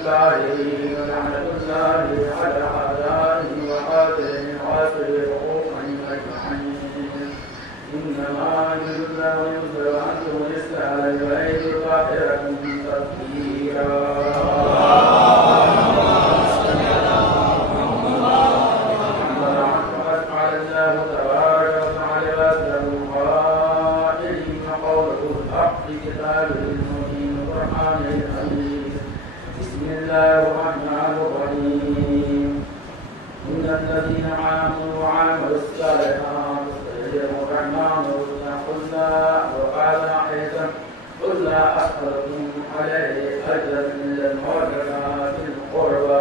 الكاهرين ولعنة الله على أعدائهم وقاتلهم وآخره حقوقا أجمعين. إنما يريد الله ليذهب عنكم الرجس أهل البيت ويطهركم تطهيرا. الذين آمنوا وعملوا الصالحات سيجزيهم الرحمن وقال أيضا قل لا أسألكم عليه أجرا إلا المودة في القربى.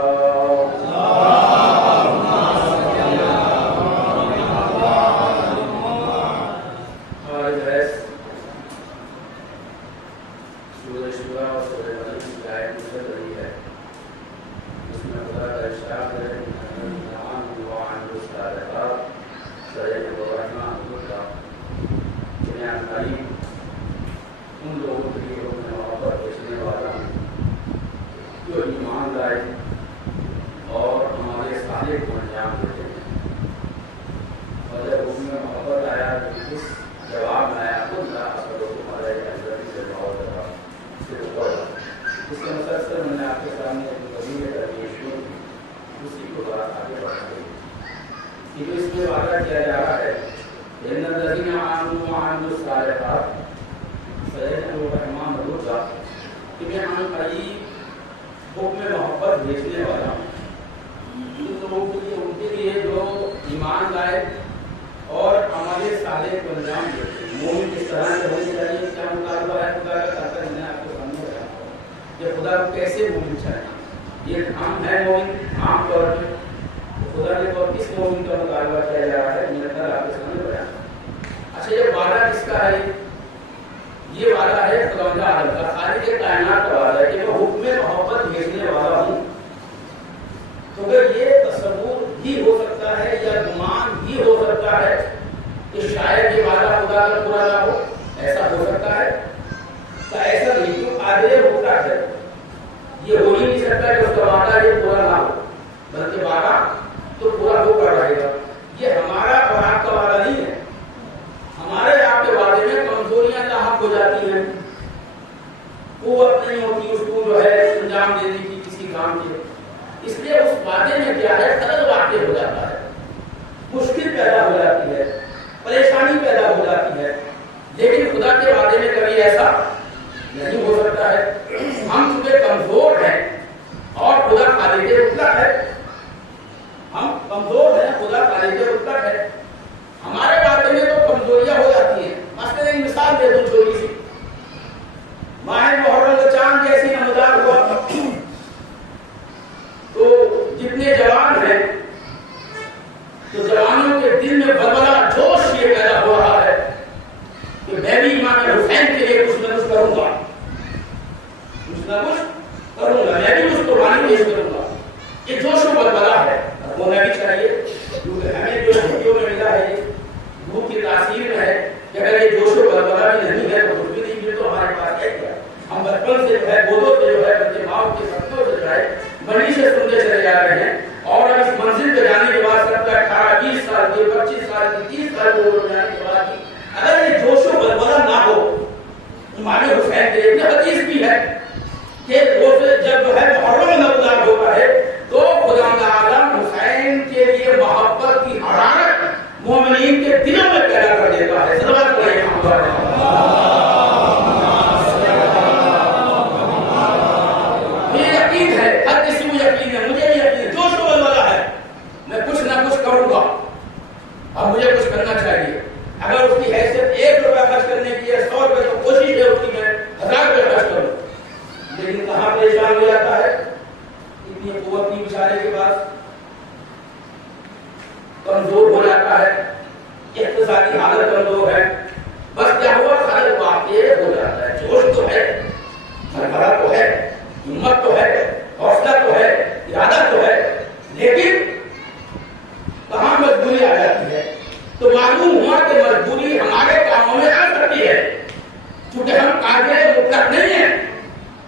چونکہ ہم قادر مطلق نہیں ہیں،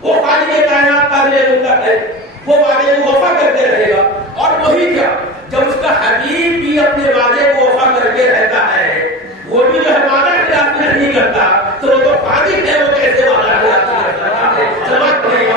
وہ خالق کائنات قادر مطلق ہے. ہے وہ وعدے کو وفا کرتے رہے گا. اور وہی کیا جب اس کا حبیب بھی اپنے وعدے کو وفا کر کے رہتا ہے, وہ بھی جو ہے وعدہ خلاف نہیں کرتا, تو وہ تو صادق ہے, وہ کیسے وعدہ خلاف نہیں کرتا ہے. سمجھ نہیں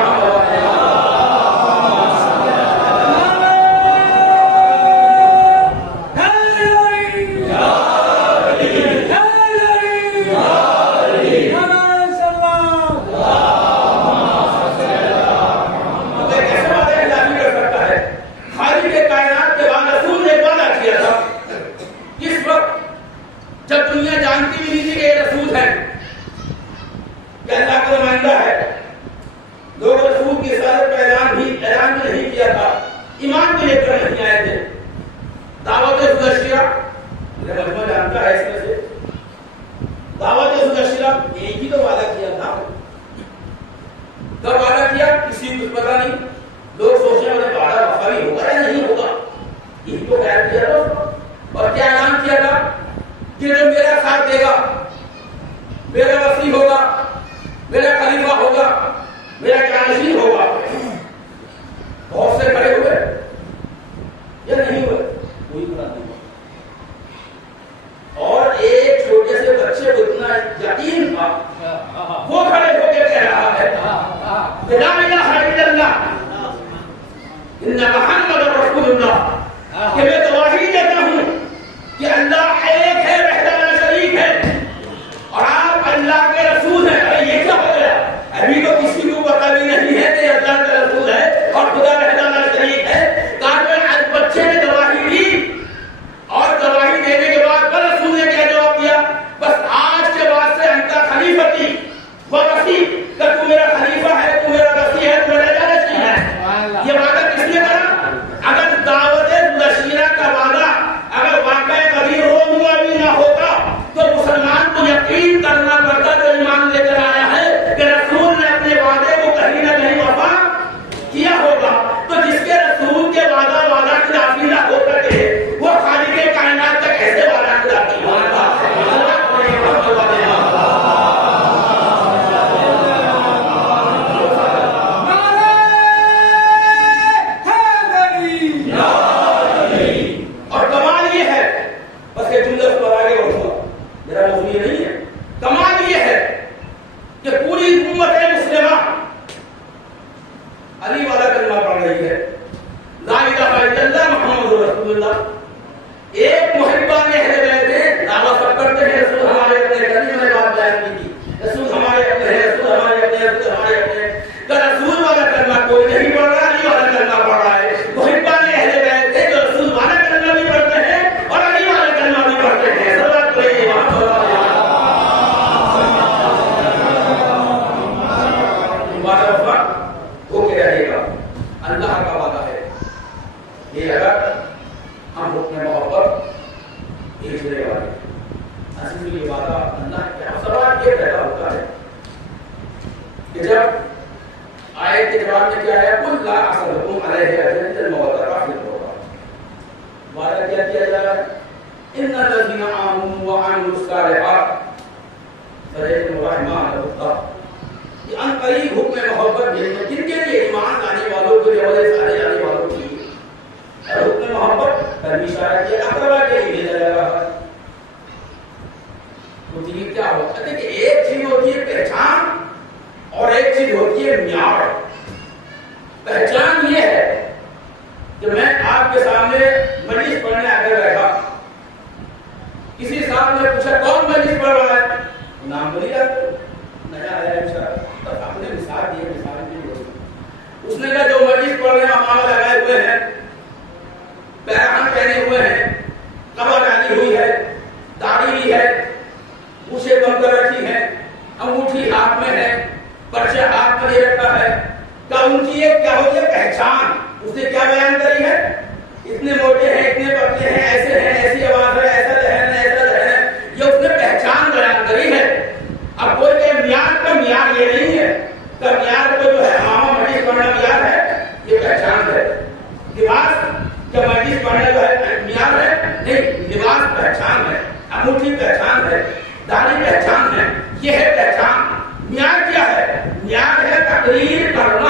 تقریر کرنا،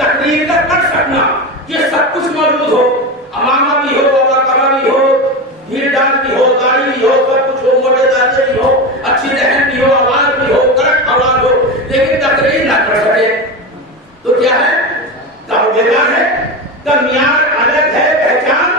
تقریر کا کر سکنا، یہ سب کچھ موجود ہو، امامہ بھی ہو، اباقبہ بھی ہو، بھیڑ ڈال بھی ہو، داڑھی بھی ہو، سب کچھ ہو، موٹے دانتے بھی ہو، اچھی لہن بھی ہو، آواز بھی ہو، کڑک آواز ہو، لیکن تقریر نہ کر سکے تو کیا ہے؟ بیکار ہے، کا معیار الگ ہے، پہچان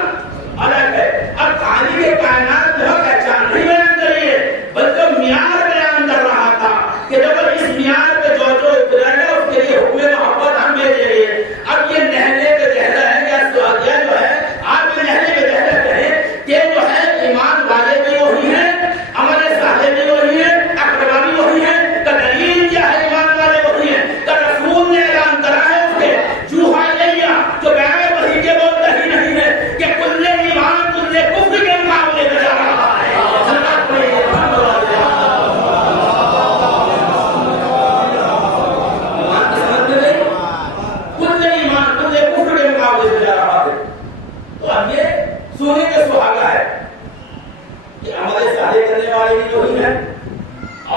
الگ ہے۔ اب خالق کائنات جو پہچان نہیں بیان کری ہے بلکہ معیار بیان کر رہا تھا کہ جب اس معیار پہ جو اترے گا اس کے لیے حکم محبت ہم بھیجیں گے۔ اب یہ نہلے پہ جہلا ہے یا سعودیہ جو ہے، آپ یہ نہلے پہ جہلا کہیں کہ جو ہے ایمان والے بھی وہی ہیں، عمل صالح بھی وہی ہیں، اقربا بھی وہی ہیں، کا دلیل کیا ہے ایمان والے وہی ہیں، کا رسول نے اعلان کرا ہے اس کے جوہا لیا جو بغیر وہی کے بولتا ہی نہیں ہے کہ کل ایمان کل کفر کے مقابلے میں جا رہا ہے۔ سونے کے سہاگا ہے کہ عمل صالح کرنے والے بھی وہی ہیں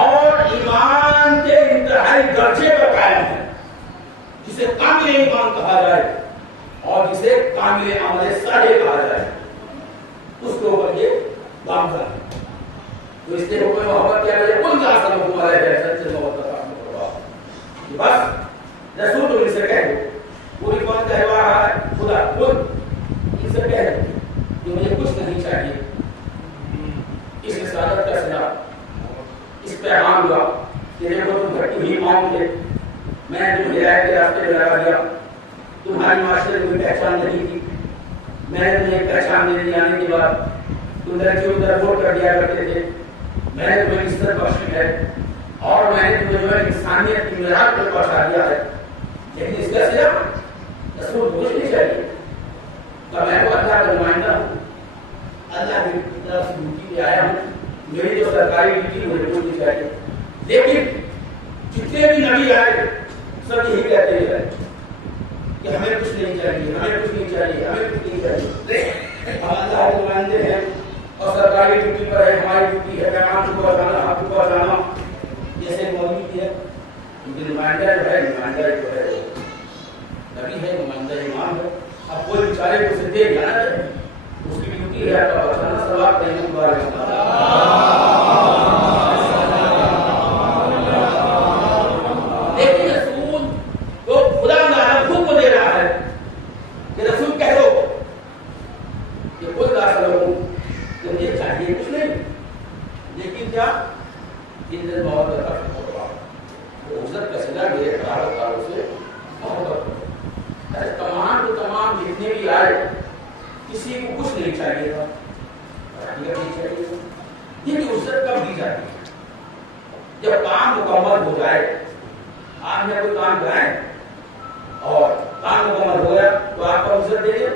اور ایمان کے انتہائی درجے پر قائم ہے، جسے کامل ایمان کہا جائے اور جسے کامل عمل صالح کہا جائے، اس کے اوپر یہ گامزن ہے۔ تو اس کے حکم محبت کیا ہے؟ کل جا سب حکم علیہ ہے سے محبت کا بس رسول تو ان سے کہہ دو، پوری قوم کہوا رہا ہے خدا خود ان سے کہہ دو کہ مجھے کچھ نہیں چاہیے، اس رسالت کا صدا، اس پیغام کا کہ دیکھو تم بھٹی ہوئی قوم تھے، میں نے تمہیں ہدایت کے راستے پہ لگا دیا، تمہاری معاشرے میں کوئی پہچان نہیں تھی، میں نے تمہیں ایک پہچان دینے آنے کے بعد تم درجے ادھر ووٹ کر دیا کرتے تھے، میں نے تمہیں عزت بخشی ہے اور میں نے تمہیں جو ہے انسانیت کی معیار پہ پہنچا دیا ہے، لیکن اس کا صدا رسول کچھ نہیں چاہیے کہ میں تو اللہ کا نمائندہ ہوں، اللہ کی طرف سے ڈیوٹی پہ آیا ہوں، میری جو سرکاری ڈیوٹی مجھے کچھ نہیں چاہیے۔ لیکن جتنے بھی نبی آئے سب یہی کہتے ہیں کہ ہمیں کچھ نہیں چاہیے، ہمیں کچھ نہیں چاہیے، ہمیں کچھ نہیں چاہیے۔ ہم اللہ کے نمائندے ہیں اور سرکاری ڈیوٹی پر ہے، ہماری ڈیوٹی ہے پیغام کو پہنچانا، آپ کو پہنچانا، جیسے مولوی کی ہے کیونکہ نمائندہ جو ہے نبی ہے، نمائندہ امام ہے، اب کوئی بیچارے کو اسے دے جانا چاہیے، اس کی ڈیوٹی ہے آپ کا بچانا، ثواب دینے کے بارے میں۔ لیکن رسول کو خدا نبوت کو دے رہا ہے کہ رسول کہہ دو کہ خود داخل ہوں کہ مجھے چاہیے کچھ نہیں، لیکن کیا ان دن بہت زیادہ ہوگا وہ عزت کا صلہ میرے قرار داروں سے محبت ہو۔ تمام تو تمام جتنے بھی آئے کسی کو کچھ نہیں چاہیے تھا، نہیں چاہیے تھا۔ یہ جو عزت کب دی جاتی ہے؟ جب کام مکمل ہو جائے، آپ نے کوئی کام کرائیں اور کام مکمل ہو گیا تو آپ کا عزت دے دے،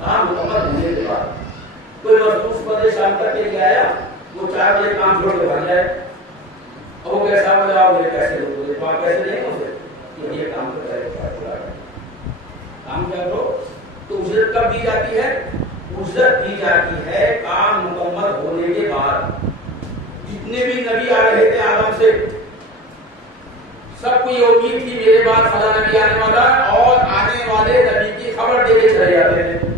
کام مکمل ہونے کے بعد کوئی مخصوص بندے شام تک کے لیے آیا، وہ 4 بجے کام چھوڑ کے بھاگ جائے اور وہ کیسا ہو جائے میرے پیسے دو، تو آپ پیسے دیں گے اسے کہ یہ کام کر رہے کام کیا کرو۔ تو اجرت کب دی جاتی ہے؟ اجرت دی جاتی ہے کام مکمل ہونے کے بعد۔ جتنے بھی نبی آ رہے تھے آدم سے، سب کو یہ امید تھی میرے بعد فلاں نبی آنے والا اور آنے والے نبی کی خبر دے کے چلے جاتے تھے۔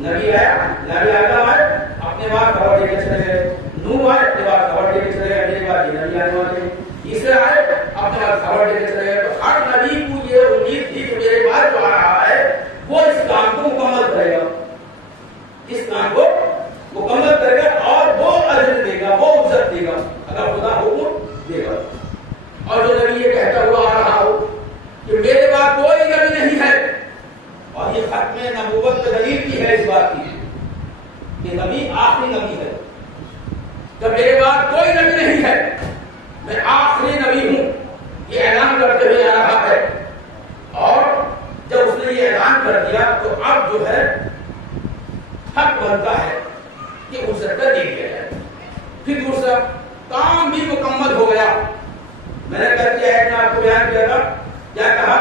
نبی آیا، نبی آدم آئے، اپنے بعد خبر دے کے چلے گئے، نوح آئے، اپنے بعد خبر دے کے چلے گئے، میرے بعد یہ نبی آنے والے، عیسی آئے، اپنے بعد خبر دے کے چلے گئے۔ تو ہر نبی کو یہ امید تھی کہ میرے بعد جو آ رہا ہے وہ اس کام کو مکمل کرے گا، اس کام کو مکمل کرے گا اور وہ اجر دے گا، وہ عزت دے گا اگر خدا حکم دے گا۔ اور جو نبی یہ کہتا ہوا آ رہا ہو کہ میرے بعد کوئی نبی نہیں ہے، اور یہ ختم نبوت کا دلیل بھی ہے اس بات کی کہ نبی آخری نبی ہے، کہ میرے بعد کوئی نبی نہیں ہے، میں آخری نبی ہوں، یہ اعلان کرتے ہوئے آ رہا ہے۔ اور جب اس نے یہ اعلان کر دیا تو اب جو ہے حق بنتا ہے کہ اسے دے دیا جائے۔ پھر دوسرا کام بھی مکمل ہو گیا۔ میں نے کل کیا ہے، آپ کو بیان کیا تھا، کیا کہا،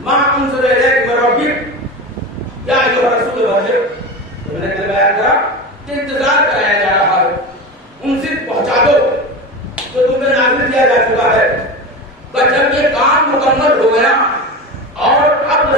ماں انزل الیک من ربک یا ایھا الرسول بلغ، میں نے کل بیان کرا کہ انتظار کرایا جا رہا ہے، ان سے پہنچا دو جو تمہیں نازل کیا جا چکا ہے۔ پر جب یہ کام مکمل ہو گیا اور اب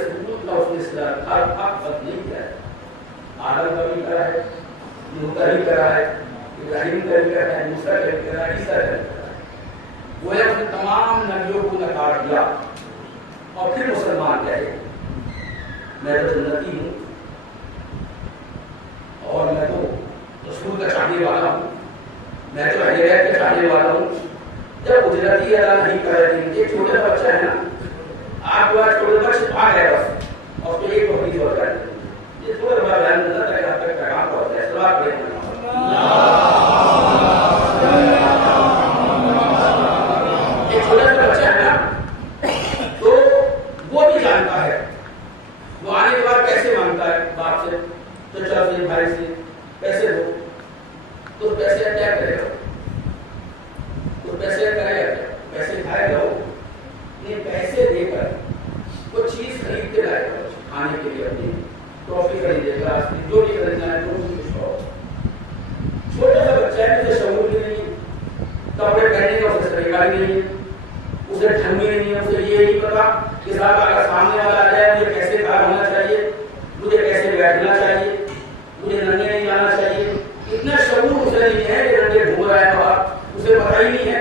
رسول کا اس نے صلاح حق بد نہیں کیا ہے. آدم کا بھی کرا ہے, نوح کا بھی کرا ہے, ابراہیم کا بھی کرا ہے, موسیٰ کا بھی کرا ہے, عیسیٰ کا بھی کرا ہے. وہ اس نے تمام نبیوں کو نکار دیا اور پھر مسلمان کہے میں تو جنتی ہوں اور میں تو رسول کا چاہنے والا ہوں, میں تو اہل بیت کا چاہنے والا ہوں. جب اجرتی ادا نہیں کر رہی, یہ چھوٹا سا بچہ ہے نا, آپ کو چھوٹے بچے آ گئے بس اور تو ایک بہت ہو جائے, یہ تھوڑا بڑا بیان ہوتا ہے کہ آپ تک پیغام پہنچتا ہے. سلام علیکم. ایک چھوٹا سا بچہ ہے نا, تو وہ بھی جانتا ہے, وہ آنے کے بعد کیسے مانگتا ہے باپ سے, چچا سے, بھائی سے, پیسے دو, تو پیسے کیا کرے گا, تو پیسے کرے گا, پیسے کھائے گا, وہ پیسے دے کر وہ چیز خرید کے لائے گا کھانے کے لیے, اپنی ٹرافی خریدے گا, جو بھی خریدنا ہے جو بھی شوق. چھوٹا سا بچہ ہے, اسے شعور بھی نہیں, کپڑے پہننے کا اسے طریقہ بھی نہیں, اسے ڈھنگ بھی نہیں ہے, اسے یہ نہیں پتا کہ صاحب اگر سامنے والا آ جائے مجھے کیسے کھڑا ہونا چاہیے, مجھے کیسے بیٹھنا چاہیے, مجھے ننگے نہیں جانا چاہیے. اتنا شعور اسے نہیں ہے کہ ننگے گھوم رہا ہے باہر, اسے پتہ ہی نہیں ہے,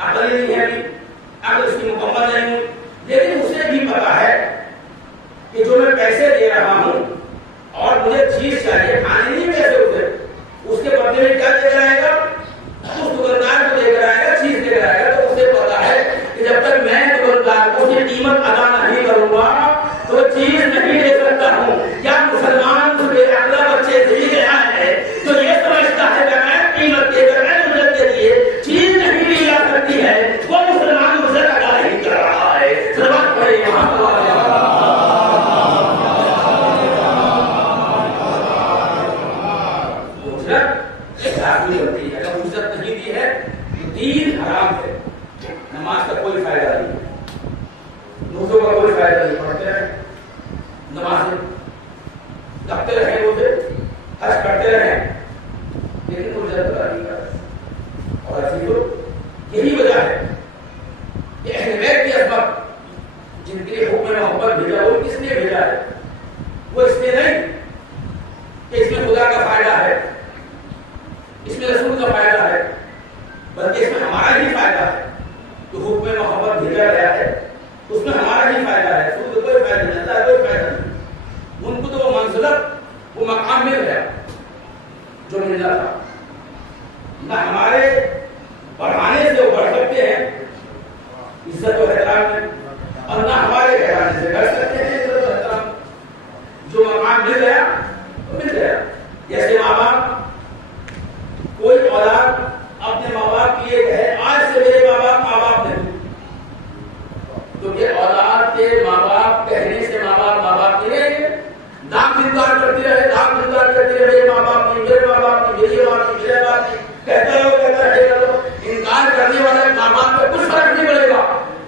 عقل ہی نہیں ہے, عقل اس کی مکمل نہیں ہوئی. لیکن اسے بھی پتا ہے کہ جو میں پیسے دے رہا ہوں اور مجھے چیز چاہیے, کھانے نہیں پیسے اسے, اس کے بدلے میں کیا دے کر آئے گا, اس دکاندار کو دے کر آئے گا, چیز دے کر آئے گا. تو اسے پتا ہے کہ جب تک میں دکاندار کو اسے قیمت ادا نہیں کروں گا تو چیز نہیں دے سکتا ہوں. کیا مسلمان تو بے عقل بچے سے ہی گیا ہے جو یہ سمجھتا ہے کہ میں قیمت دے کر میں اجرت کے لیے چیز نہیں لی جا سکتی ہے, وہ مسلمان اجرت ادا نہیں کر رہا ہے. سلام پڑھے یہاں ہوتی ہے. اگر اجرت نہیں دی ہے تو دین حرام ہے. نماز کا کوئی فائدہ نہیں, روزوں کا کوئی فائدہ نہیں. پڑھتے رہے, نماز رکھتے رہے, روزے حج کرتے رہے, لیکن اجرت ادا نہیں کر رہے. اور عزیزو یہی وجہ ہے کہ اہل بیت کی عظمت, جن کے لیے حکم محبت بھیجا, وہ کس لیے بھیجا ہے, وہ اس لیے نہیں کہ اس میں خدا کا فائدہ ہے, اس میں رسول کا فائدہ ہے, بلکہ اس میں ہمارا ہی فائدہ ہے. تو حکم محبت بھیجا گیا ہے, اس میں ہمارا ہی فائدہ ہے, رسول کا کوئی فائدہ نہیں, اللہ کا کوئی فائدہ نہیں. ان کو تو وہ منزلت, وہ مقام مل گیا جو ملنا تھا. نہ ہمارے بڑھانے سے وہ بڑھ سکتے ہیں عزت و احترام میں, اور نہ ہمارے گھرانے سے کر سکتے ہیں عزت و احترام. جو مقام مل گیا وہ مل گیا. جیسے ماں باپ, کوئی اولاد اپنے ماں باپ کے لیے کہے آج سے میرے ماں باپ نہیں, تو کہ اولاد کے ماں باپ کہنے سے ماں باپ نہیں رہیں گے. داغ انکار کرتے رہے, میرے ماں باپ نہیں, میرے ماں باپ نہیں, میری ماں نہیں, میرے باپ نہیں, کہتا رہے. انکار کرنے والے ماں باپ پہ کچھ فرق نہیں پڑے گا,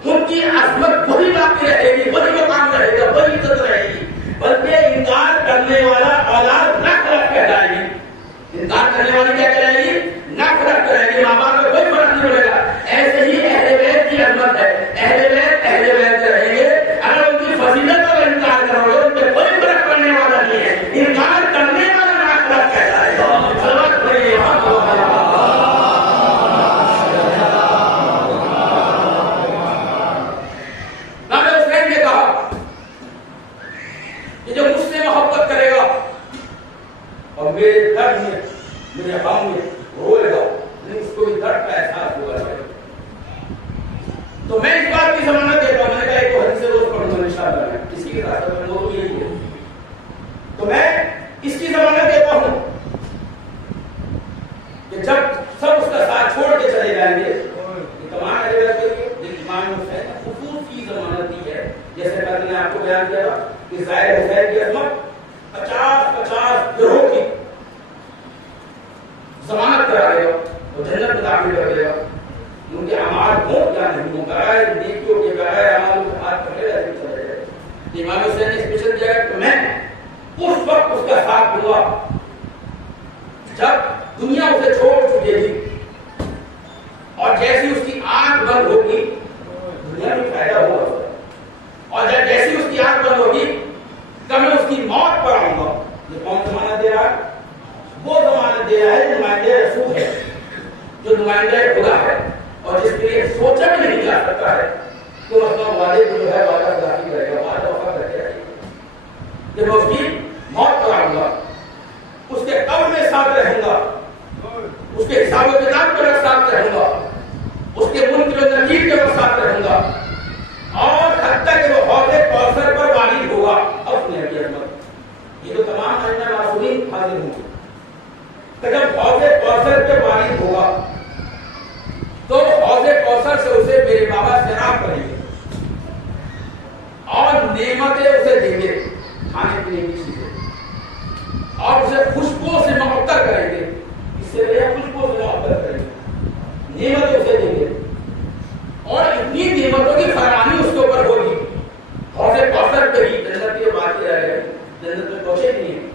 ان کی عظمت وہی باقی رہے گی, وہی مقام رہے گا, وہی عزت رہے گی. بلکہ انکار کرنے والا اولاد نفرت کہلائے گی. انکار کرنے والی کیا کہلائے گی, نفرت کرے گی. ماں باپ پہ کوئی فرق نہیں پڑے گا. ایسے ہی اہل بیت کی عظمت ہے, اہل بیت رہیں گے. اگر ان کی فضیلت کا انکار کرو گے, ان پہ کوئی فرق پڑنے والا نہیں ہے. انکار کرنے والا نفرت کہلائے گا. جو مجھ سے محبت کرے گا اور میرے درد میں, میرے غم میں روئے گا, اس کو بھی درد کا احساس ہوگا. تو میں اس بات کی ضمانت دیتا ہوں, میں نے کہا ایک حدیث روز پڑھوں گا انشاءاللہ, اسی کے ساتھ موضوع یہی ہے. تو میں اس کی ضمانت دیتا ہوں کہ جب سب اس کا ساتھ چھوڑ کے چلے جائیں گے, تمام امام حسین خصوصی ضمانت دی ہے. جیسے میں نے آپ کو بیان کیا تھا کہ ظاہر حسین کی عظمت 50 گروہ کی ضمانت کرا دے گا اور جنت میں داخل کر دے گا. ان کے اعمال ہوں یا نہیں ہوں, کرائے نیکیوں کے بغیر اعمال کے ہاتھ پکڑے ایسے چلے جائے. امام حسین نے اسپیشل کیا کہ میں اس وقت اس کا ساتھ دوں گا جب دنیا اسے چھوڑ چکے گی, اور جیسی اس کی آنکھ بند ہوگی دنیا میں فائدہ ہوگا, اور جب جیسی اس کی آنکھ بند کہ میں اس کی موت کراؤں گا، اس کے قبر میں ساتھ رہوں گا، اس کے حساب و کتاب کے ساتھ رہوں گا، اس کے منکر و نکیر کے ساتھ رہوں گا، اور حتیٰ کہ وہ حوض کوثر پر وارد ہوگا۔ اب سنیں ابھی عظمت، یہ تو تمام ائمہ معصومین حاضر ہوں گے کہ جب حوض کوثر پہ وارد ہوگا تو حوض کوثر سے اسے میرے بابا سیراب کریں گے اور نعمتیں اسے دیں گے، کھانے پینے کی چیزیں، اور اسے خوشبو سے معطر کریں گے، اس سے لے خوشبو سے معطر کریں گے، نعمتیں اسے دیں گے، اور اتنی نعمتوں کی فراہمی اس کے اوپر ہوگی۔ حوض کوثر پہ ہی جنت کی بات رہ گئی، جنت میں پہنچے نہیں ہیں،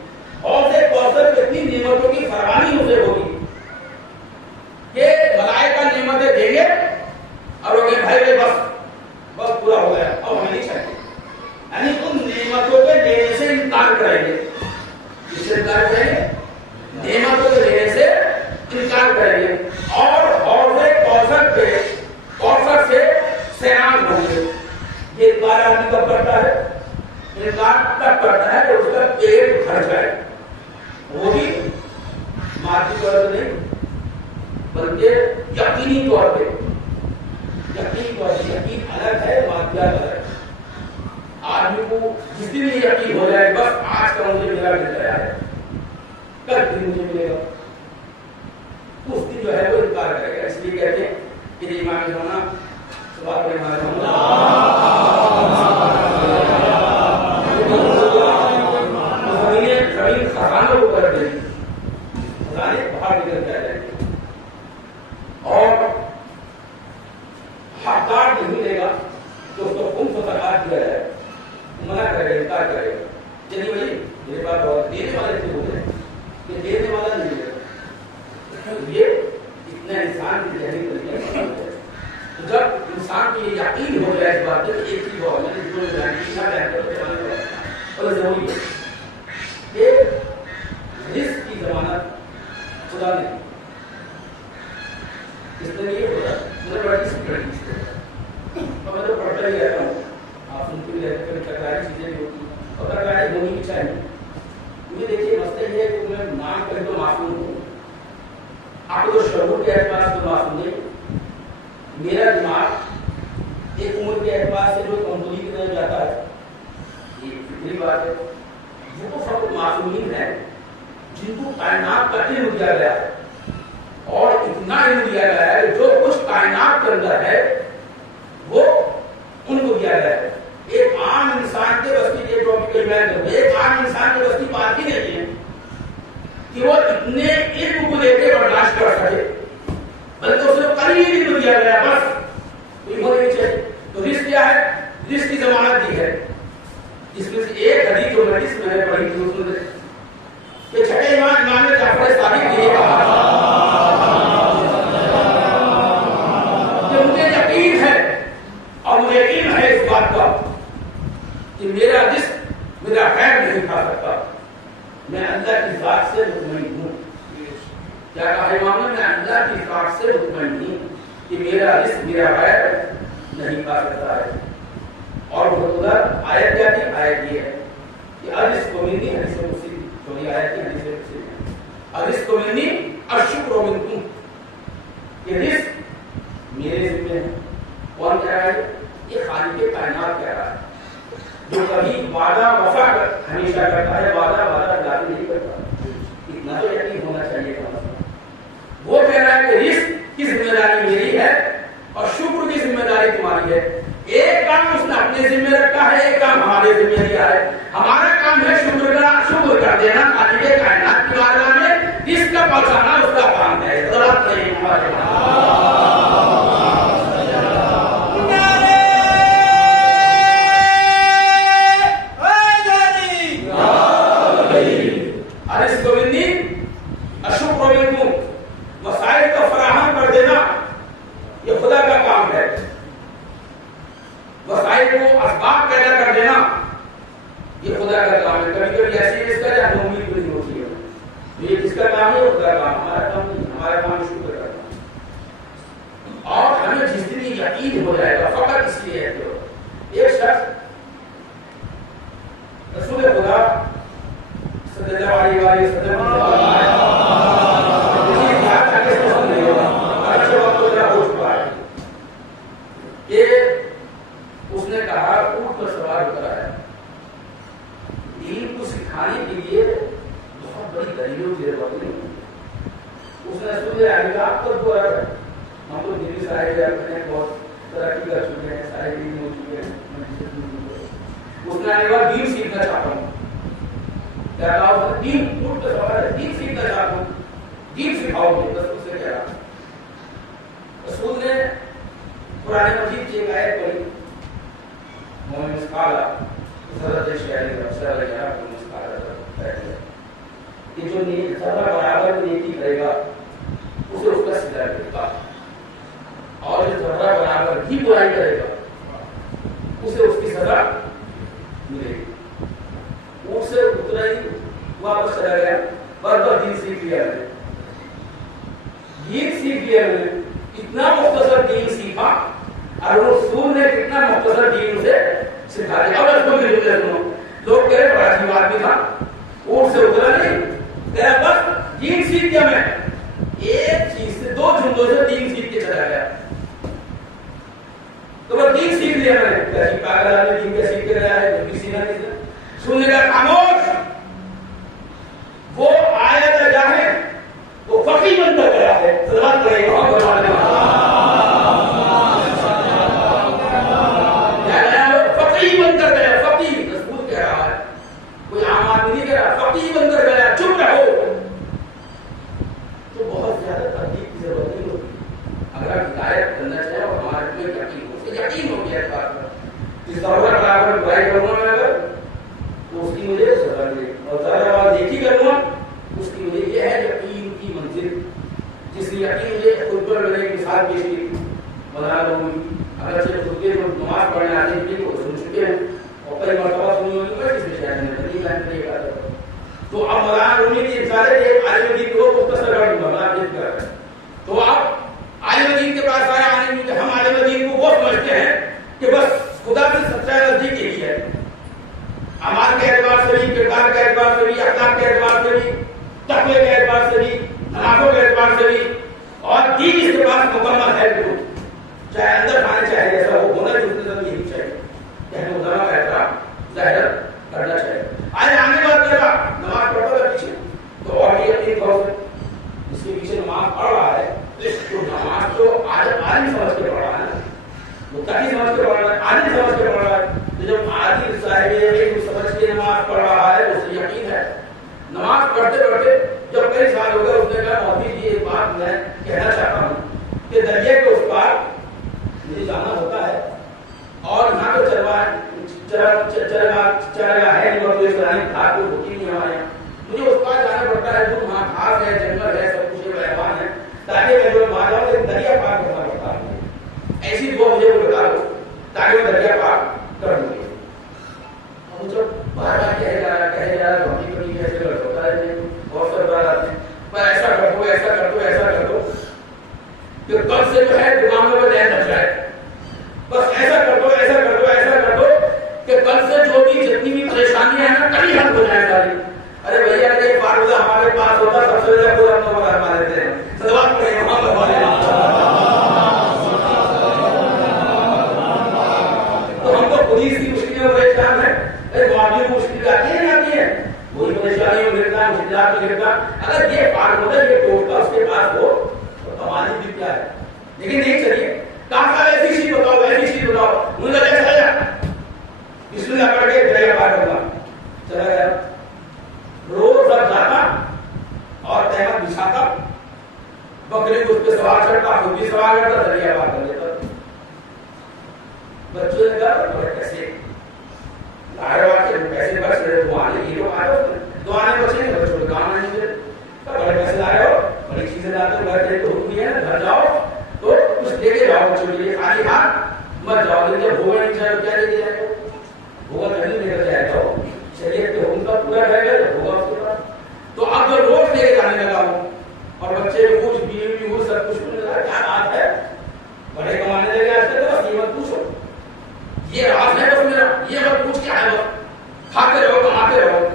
حوض کوثر پہ اتنی نعمتوں کی فراہمی اسے ہوگی کہ ملائکہ نعمتیں دیں گے اور وہ کہیں بھائی بس پورا ہو گیا، اب ہمیں نہیں چاہیے، یعنی ان نعمتوں کے لینے سے انکار کریں گے، اس سے انکار کریں گے، نعمتوں کے لینے سے انکار کریں گے، اور حوض کوثر سے سیراب ہوں گے۔ یہ انکار آدمی کب کرتا ہے؟ انکار تب کرتا ہے کہ اس کا پیٹ بھر جائے، وہ بھی مادی طور پہ نہیں بلکہ یقینی طور پہ، یقین الگ ہے، مادیات الگ ہے۔ آدمی کو جس دن یہ یقین ہو جائے بس آج کا مجھے میرا مل گیا ہے، کل دن مجھے ملے گا، اس دن جو ہے وہ انکار کرے گا۔ اس لیے کہتے ہیں کہ امام ہونا سبحان زمین خزانوں کو کر دیں گے، خزانے باہر نکل کے آ جائیں گے، اور حقدار نہیں ملے گا جو اس کو خمس و زکات دیا جائے، منع کرے گا، انکار کرے گا، چلیے بھائی میرے پاس بہت دینے والے سے بولے کہ دینے والا نہیں ملے گا۔ یہ اتنا انسان کی ذہنی طریقے ہے، جب انسان کو یہ یقین ہو جائے اس بات کہ ایک چیز اور میں نے جو اور ضروری ہے کہ رزق کی ضمانت خدا نے، اس طریقے خدا میں بڑی سی بڑی چیز، اور میں تو پڑھتا ہی رہتا ہوں، آپ سنتے بھی رہتے ہیں، تکراری چیزیں بھی ہوتی ہیں اور تکراری ہونی بھی چاہیے۔ مجھے دیکھیے مسئلہ یہ ہے کہ میں نام کہیں تو معصوم ہوں، آپ کو شعور کے اعتبار سے معصوم نہیں، میرا دماغ ایک عمر کے اعتبار سے جو کمزوری کی طرف جاتا ہے، یہ فطری بات ہے۔ وہ فقط معصومین ہیں جن کو کائنات کا علم دیا گیا ہے، اور اتنا علم دیا گیا ہے جو کچھ کائنات کے اندر ہے وہ ان کو دیا گیا ہے۔ ایک عام انسان کے بس کی ایک عام انسان کے بس کی بات ہی نہیں ہے کہ وہ اتنے علم کو لے کے برداشت کر سکے، بلکہ اسے قریب علم دیا گیا، بس کوئی ہونا نہیں چاہیے۔ تو رزق کیا ہے؟ رزق کی ضمانت دی ہے، جس میں سے ایک حدیث جو حدیث میں نے پڑھی تھی اس میں کہ چھٹے امام جعفر صادق نے یہ کہا کہ مجھے یقین ہے اور مجھے علم ہے اس بات کا کہ میرا رزق میرا خیر نہیں کھا سکتا، میں اللہ کی ذات سے مطمئن ہوں۔ کیا کہا امام نے؟ میں اللہ کی ذات سے مطمئن ہوں کہ میرا رزق میرا خیر نہیں کھا سکتا ہے۔ اور وہ ادھر آیت کیا تھی؟ آیت یہ ہے کہ الرزق منی، حدیث مسلم جو یہ آیت کی حدیث مسلم ہے، الرزق منی الشکر منکم، یہ رزق میرے ذمہ ہے۔ کون کہہ رہا ہے؟ یہ خالق کائنات کہہ رہا ہے، جو کبھی وعدہ وفا ہمیشہ کرتا ہے، وعدہ غلطی نہیں کرتا، اتنا تو یقین ہونا چاہیے تھا۔ وہ کہہ رہا ہے کہ رزق کی ذمہ داری میری ہے اور شکر کی ذمہ داری تمہاری ہے۔ ایک کام اس نے اپنے ذمہ رکھا ہے، ایک کام ہمارے ذمہ دیا ہے۔ ہمارا کام ہے شکر کر دینا خالق کائنات کی بارگاہ میں، جس کا پہنچانا اس کا کام ہے۔ وسائل کو فراہم کر دینا یہ خدا کا کام ہے، وسائل کو اسباب پیدا کر دینا یہ خدا کا کام ہے۔ کبھی کبھی ایسی اس کا یا امید بھی نہیں ہوتی ہے، تو یہ کس کا کام ہے؟ خدا کا کام، ہمارا کام نہیں، ہمارا کام شکر کرنا۔ اور ہمیں جس دن یقین ہو جائے گا فقط اس لیے ہے کہ ایک شخص رسول خدا علیہ وآلہ وسلم ہو چکا ہے کہ اس نے کہا اونٹ پر سوار ہو کر آیا. دین کو سکھانے کے لیے بہت بڑی دلیلوں کی ضرورت نہیں. اس نے سنیا آپ کب کو رہا ہے ہم تو دلی سے آئے ہیں بہت ترقی کر چکے ہیں سارے دین ہو چکے ہیں. اس نے آنے دین سیکھنا چاہتا ہوں. کیا کہا دین اونٹ پر سوار ہے دین سیکھنا چاہتا ہوں دین سکھاؤ گے. بس اس سے کہہ رہا رسول نے قرآن مجید کی ایک آیت پڑھی مومن مسقالا حضرت شہری رسول اللہ کو مسقالا کہ جو ذرہ برابر نیکی کرے گا اسے اس کا صدر ملے گا اور جو ذرہ برابر بھی برائی کرے گا اسے اس کی سزا ملے گی. اونٹ سے اترا ہی واپس چلا گیا. بار دین سیکھ لیا میں نے دین سیکھ لیا میں نے اتنا مختصر دین سیکھا اور رسول نے کتنا مختصر دین اسے سکھا دیا. اور اس کو بھی سنو لوگ کہہ رہے بڑا عجیب آدمی تھا اونٹ سے اترا نہیں تیرا بس دین سیکھ گیا. میں ایک چیز سے دو جملوں سے دین سیکھ کے چلا گیا. تو وہ دین سیکھ لیا میں نے. کیسی پاگل آدمی دین کیا سیکھ کے گیا ہے جو کسی نہ کسی سننے کا خاموش. وہ آیت جاہد وہ فقی بن کر گیا ہے. صلوات پڑھیں گے فقی بن کر گیا. فقی رسول کہہ رہا ہے کوئی عام آدمی نہیں کہہ رہا. فقی بن کر گیا. چپ رہو. تو بہت زیادہ تحقیق کی ضرورت نہیں ہوتی. اگر آپ ہدایت کرنا چاہیں اور ہمارے کو یقین ہو اس سے یقین ہو گیا بات پر اس طرح برابر برائی کروں میں اگر تو اس کی مجھے سزا ملے اور ذرا بات نیکی کروں اس کی مجھے یہ ہے یقین کی منزل. جس نے یقین مجھے خود پر میں نے ایک مثال پیش کی بنا رہا ہوں. اگر سے خود کے جو نماز پڑھنے آتے ہیں وہ سن چکے ہیں اور کئی مرتبہ سنی ہوگی میں کس میں شاید نہیں میں کہا تھا. تو اب مولانا رومی کی مثال ہے کہ عالم دین کو مختصر کر دوں گا مولانا دین کر رہا ہے. تو آپ عالم دین کے پاس آئے عالم دین ہم عالم دین کو وہ سمجھتے ہیں کہ بس خدا سے سچائی نزدیک یہی ہے. اعمال کے اعتبار سے بھی کردار کے اعتبار سے بھی اخلاق کے اعتبار سے بھی تقوی کے اعتبار سے بھی نمازوں کے اعتبار سے بھی اور دین اس کے پاس مکمل ہے. چاہے اندر کھانے چاہے ایسا وہ ہونا بھی اس کے یہی چاہیے کہ وہ دونوں کا احترام ظاہر کرنا چاہیے. آج آنے بات کہہ رہا نماز پڑھتا ہے پیچھے تو اور یہ اپنی طور سے اس کے پیچھے نماز پڑھ رہا ہے تو نماز تو عالم سمجھ کے پڑھ رہا ہے متقی سمجھ کے پڑھ رہا ہے عالم سمجھ کے پڑھ رہا ہے. تو جب عالم صاحب علم سمجھ کے نماز پڑھ رہا ہے اسے یقین ہے. نماز پڑھتے پڑھتے جب کئی سال ہو گئے اس نے کہا مولوی جی ایک بات میں کہنا چاہتا ہوں کہ دریا کے اس پار مجھے جانا ہوتا ہے اور یہاں تو چرگاہ ہے گھاٹ کوئی ہوتی نہیں ہمارے یہاں. مجھے اس پار جانا پڑتا ہے جو وہاں گھاس ہے جنگل ہے سب کچھ حیوان ہے تاکہ میں جو وہاں جاؤں ایک دریا پار کرنا پڑتا ہے. ایسی دعا مجھے وہ بتا دو تاکہ میں دریا پار کر دوں. اور جب بار بار کہے جا رہا ہے کیسے کر ہوتا ہے بہت سارے بار آتے ہیں پر ایسا کر دو ایسا کر دو ایسا کر دو کہ کل سے جو ہے دماغ میں ذہن بچ جائے. بس ایسا کر دو ایسا کر دو ایسا کر دو کہ کل سے جو بھی جتنی بھی پریشانیاں ہیں نا کل حل ہو جائیں ساری. ارے بھیا یہ فارمولہ ہمارے پاس ہوتا سب سے زیادہ خود ہم لوگ ہمارے دیتے ہیں. صلوات پڑھیں گے محمد والے. تو ہم کو پولیس کی مشکلیں پریشان ہے معاملے کو مشکل آتی ہے آتی ہے وہی پریشانیوں میں گرتا مشکلات میں گرتا. اگر یہ فارمولہ یہ ٹوٹتا اس کے پاس ہو تو کمالی بھی کیا ہے. لیکن نہیں چلیے کہاں کا ایسی چیز بتاؤ ایسی چیز بتاؤ مجھے چلا جا بسم اللہ پڑھ کے دریا پار کرنا چلا گیا. روز سب جاتا اور تحمد بچھاتا بکری کو اس پہ سوار چڑھتا خود بھی سوار کرتا دریا پار کر لیتا. بچوں نے کہا کیسے پیسے بچ رہے دعانے یہ لوگ آئے دعانے بچے نہیں بچوں کو کام نہیں ملے بڑے پیسے لائے ہو بڑی چیزیں لاتے ہو گھر تو حکم ہے نا گھر جاؤ تو کچھ دے کے جاؤ بچوں کے لیے خالی ہاتھ مت جاؤ. لیکن جب ہوگا نہیں چاہے کیا لے کے جائے گا ہوگا کہیں لے کر جائے گا شریعت کے حکم کا پورا رہے گا جب ہوگا اس کے بعد. تو اب جو روز لے کے جانے لگا ہوں اور بچے کچھ بیوی ہو سب کچھ مل رہا کیا بات ہے بڑے کمانے لگے آج تک بس یہ مت پوچھو یہ راز ہے بس میرا یہ مت پوچھ کیا ہے بس کھاتے رہو کماتے رہو.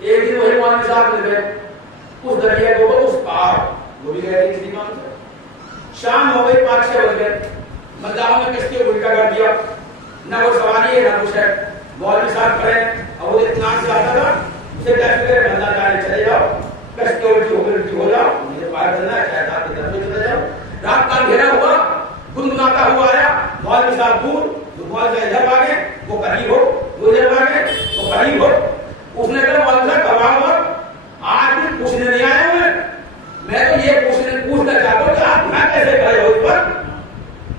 ایک دن وہی مولانا ساتھ مل گئے اس دریا کے اوپر اس پار، وہ بھی گئے کسی کام سے. شام ہو گئی 5-6 بج گئے. مداحوں نے کشتی کو الٹا کر دیا، نہ وہ سواری ہے نہ کچھ ہے. مولوی صاحب کھڑے اور وہ اطمینان سے آتا تھا، اسے کہتے تھے بندہ جانے چلے جاؤ، کشتی الٹی ہو جاؤ، مجھے پار کرنا ہے، شاید آپ کی طرف چلے جاؤ. رات کا اندھیرا ہوا، گنگناتا ہوا آیا. مولوی صاحب دور، مولوی صاحب ادھر بھاگے، وہ قریب ہو، وہ ادھر بھاگے، وہ قریب ہو. اس نے کہا مولوی صاحب گھبراؤ مت، آج بھی پوچھنے نہیں آیا ہوں میں تو یہ پوچھنا چاہتا ہوں کہ آپ یہاں کیسے کھڑے ہو اس پر؟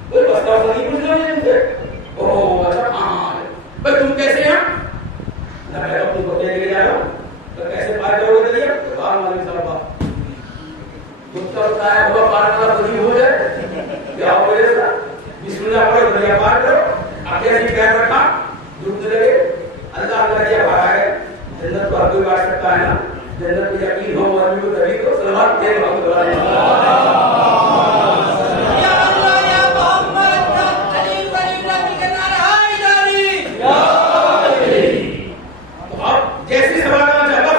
کوئی بستہ نہیں پوچھ رہے ہیں مجھے. اوہ اچھا ہاں بھائی تم کیسے ہیں؟ میں تو تم کو لے کے جا رہا ہوں، تو کیسے پار کرو گے دریا؟ واہ مولوی صاحب واہ، تم کیا ہوتا ہے ہوا پار کرنا بڑی ہو جائے کیا ہو جائے سر؟ بسم اللہ پڑھو دریا پار کرو. آپ ایسی پیر رکھا ڈوبنے لگے، اللہ دریا پار آئے. جنت کو ہر کوئی بات سکتا ہے نا، جنت میں یقین ہو آدمی کو تبھی تو سلامت دے محمد تو اب جیسی سوال کرنا چاہتا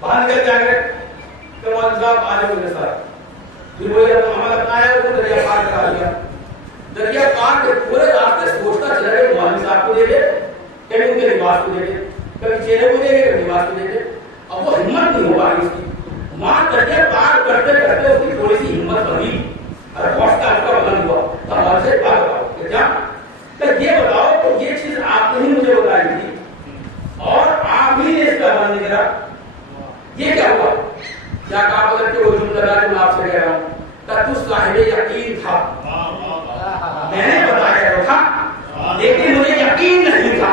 باہر نکل جائیں گے کہ مولوی صاحب آ جاؤ میرے ساتھ. پھر وہ ہمارا اپنایا وہ دریا پار کرا لیا. دریا پار کے پورے راستے سوچتا چلا گیا مولوی صاحب کو دے دے، کبھی ان کے لباس کو دے دے، کبھی چہرے کو دے دے، کبھی لباس کو دے دے. اب وہ ہمت نہیں ہو پا رہی اس کی. وہاں دریا پار کرتے کرتے اس کی تھوڑی سی ہمت بڑھی اور حوصلہ اس کا بلند ہوا. تو ہمارے سے بات بتاؤ کہ کیا کہ یہ بتاؤ کہ یہ چیز آپ نے ہی مجھے بتائی تھی اور آپ ہی نے اس کا بند نہیں کرا، یہ کیا ہوا؟ کیا کہا اگر کہ وہ جملہ لگا جو میں آپ سے کہہ رہا ہوں کہ تو صاحب یقین تھا. میں نے بتایا تو تھا لیکن مجھے یقین نہیں تھا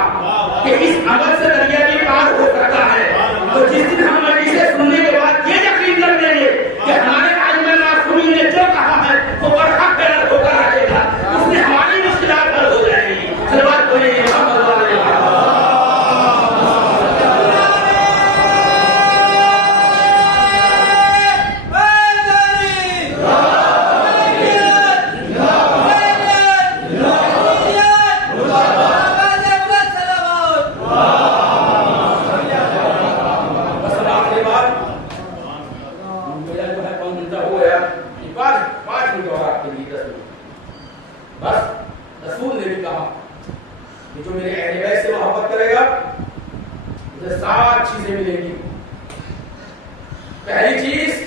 کہ اس عمل سے دریا کے پار ہو سکتا ہے. تو جس دن ہم سے سننے کے بعد یہ یقین کر لیں گے کہ ہمارے عالم معصومین نے جو کہا ہے وہ برحق پیدا ہو کر آئے گا، اس میں ہماری مشکلات حل ہو جائیں گی. صلوات پڑھیں محمد صلی اللہ علیہ وسلم. بس رسول نے بھی کہا کہ جو میرے اہل بیت سے محبت کرے گا اسے 7 چیزیں ملیں گی. پہلی چیز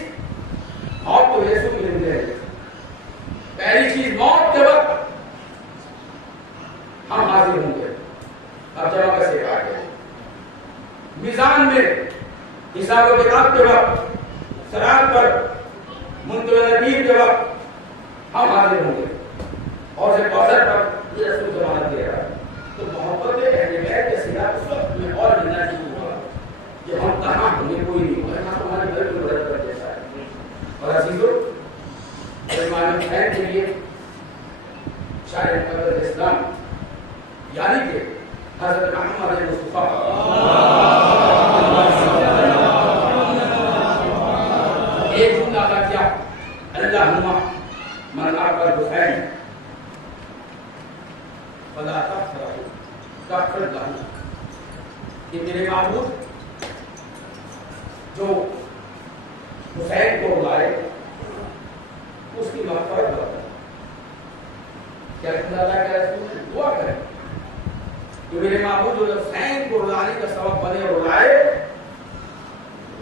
موت تو یسوع ملے گی. پہلی چیز موت کے وقت ہم حاضر ہوں گے. اب جمع کیسے آ گئے میزان میں حساب و کتاب کے وقت، صراط پر منتظر نبیر کے وقت ہم حاضر ہوں گے. اور سے کوثر پر یہ رسول ضمانت دے رہا ہے. تو محبت اہل بیت کے سلا اس وقت میں اور ملنا شروع ہوا کہ ہم کہاں ہمیں کوئی نہیں ہوا، یہاں ہمارے گھر کو مدد کر جیسا ہے. اور عزیزوں ایمان خیر کے لیے شاعر مقدس اسلام یعنی کہ حضرت محمد مصطفیٰ ایک جملہ ادا کیا، اللہم من احب الحسین فلا تغفر له، کہ میرے معبود جو حسین کو رلائے اس کی مغفرت کرے. کیا اللہ کے رسول نے دعا کرے کہ میرے معبود جو حسین کو رلانے کا سبب بنے اور رلائے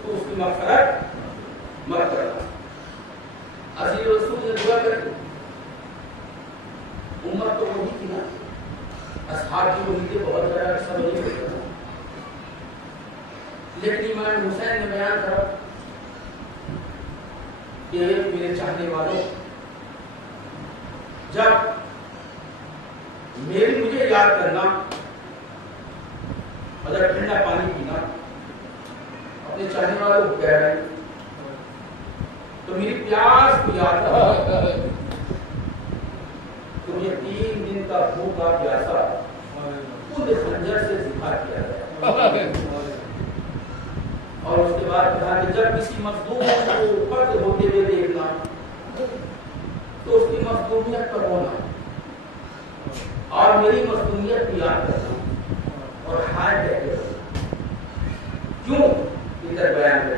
تو اس کی مغفرت مت کرنا. عزیز رسول نے دعا کری. امت تو وہی تھی نا، اصحاب کی وہی تھے، بہت بڑا حصہ وہی ہوتا تھا. لیکن امام حسین نے بیان کرا کہ میرے چاہنے والوں جب مجھے یاد کرنا اور جب ٹھنڈا پانی پینا اپنے چاہنے والوں کو کہہ رہے ہیں تو میری پیاس کو یاد کرنا. تمہیں 3 دن کا بھوکا پیاسا خود خنجر سے ذبح کیا گیا. اور اس کے بعد کہا کہ جب کسی مظلوم کو قتل ہوتے ہوئے دیکھنا تو اس کی مظلومیت پر ہونا اور میری مظلومیت کو یاد کرنا اور ہائے کہتے ہو. کیوں ادھر بیان کریں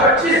25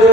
2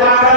12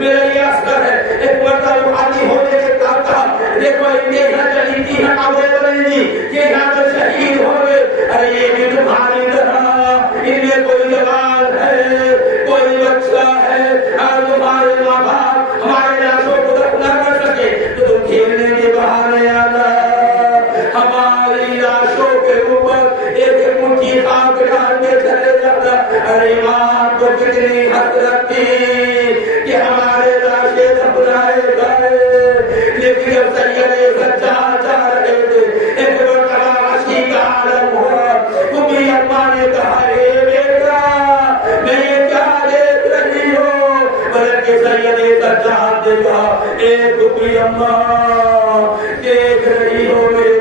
میرا یہ اثر ہے. ایک مرتبہ حاجی ہونے کے کام کہا دیکھو ان کے یہاں چلی تھی قبریں بنی تھی یہ یہاں تو شہید ہو گئے. ارے یہ بھی تمہاری طرح ان میں کوئی جوان ہے کوئی بچہ ہے اور تمہارے ماں باپ ہمارے لاشوں کو دفن نہ کر سکے تو تم کھیلنے کے بہانے آنا ہماری لاشوں کے اوپر ایک مٹھی خاک ڈال کے چلے جاتا. ارے ایمان کو کتنی حسرت تھی کہ ہمارے لاشیں دفنائے گئے. لیکن جب سید سجاد جا رہے تھے ایک مرتبہ وحشی کا عالم ہوا. امی اماں نے کہا اے بیٹا میں یہ کیا دیکھ رہی ہو؟ بلکہ سید سجاد نے کہا اے امی اماں دیکھ رہی ہو میرے